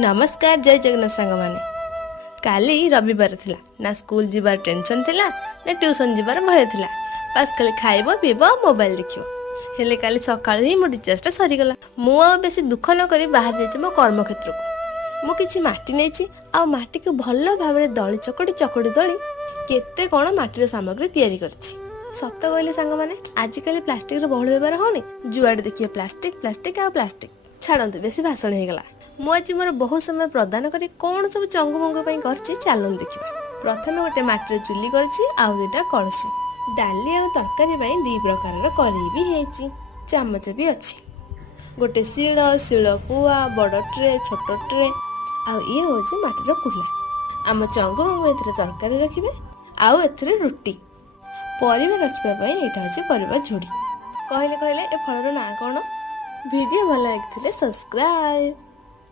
नमस्कार जय जगन्नाथ सांग माने काली रविवार थिला ना स्कूल जीवार टेंशन थिला ना ट्यूशन जीवार भय थिला बस खाली खाइबो पीबो मोबाइल देखिबो हेले काली सकाळ ही मो रिचार्जटा सरी गला मु आ बेसी दुख न करी बाहर जाइछि मो कर्म क्षेत्र को मु किछि माटी नेछि आ माटी को भल्लो भाबरे दळी चकड़ी दळी केते कोन माटीर सामग्री तयारी करछि सत कहले सांग माने आजिकली प्लास्टिक रो बहुल व्यवहार होनी जुआडे देखिए प्लास्टिक प्लास्टिक आ प्लास्टिक छाड़ते बेसी भाषण हो गला मु आज मोर बहुत समय प्रदान करी कौन सब चंगु मंगु पई करछि चालन देखिबा प्रथम गोटे माटीर चुली करछि आ दुटा कलसी डाली आ तरकारी पई दी प्रकार रो करी भी हेछि चामच भी अछि गोटे शिल पुआ बड़ ट्रे छोट ट्रे आ ये होछि माटीर कुला आम चंगु मंगु एथरे तरकारी रखिबे आ एथरे रोटी परिबा रखिबा पई एटा होछि परिबा झोड़ी कहले ए फलर ना कोन वीडियो भल लागिथिले सब्सक्राइब।